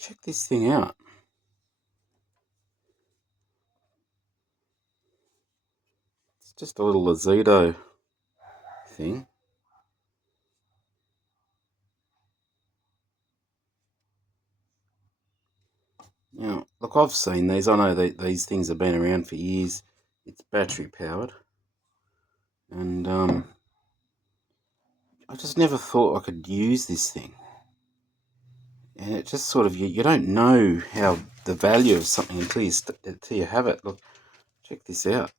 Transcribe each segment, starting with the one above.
Check this thing out. It's just a little Azedo thing. Now, look, I've seen these. I know that these things have been around for years. It's battery powered. And I just never thought I could use this thing. And it just sort of, you don't know how the value of something until you have it. Look, check this out.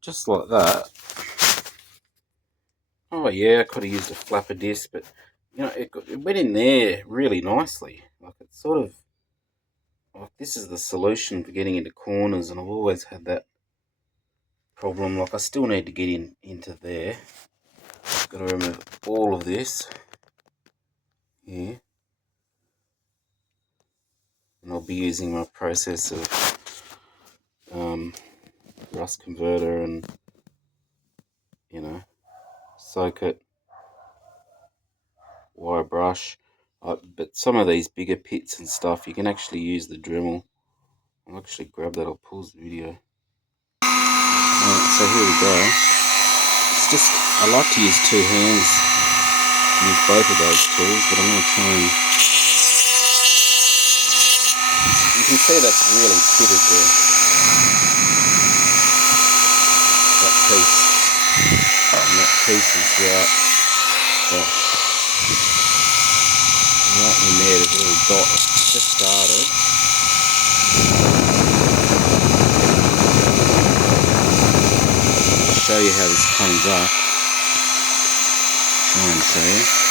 Just like that. Oh yeah, I could have used a flapper disc, but you know, it went in there really nicely. Like it's sort of like this is the solution for getting into corners, and I've always had that problem. Like I still need to get into there. Got to remove all of this here, and I'll be using my process of rust converter and soak it, wire brush. But some of these bigger pits and stuff, you can actually use the Dremel. I'll actually grab that. I'll pause the video. Alright, so here we go. It's just, I like to use two hands, use both of those tools, but I'm going to try and, you can see that's really pitted there, that piece, and that piece is right in there, there's a little dot that's just started. Show you how this comes up. Try and show you.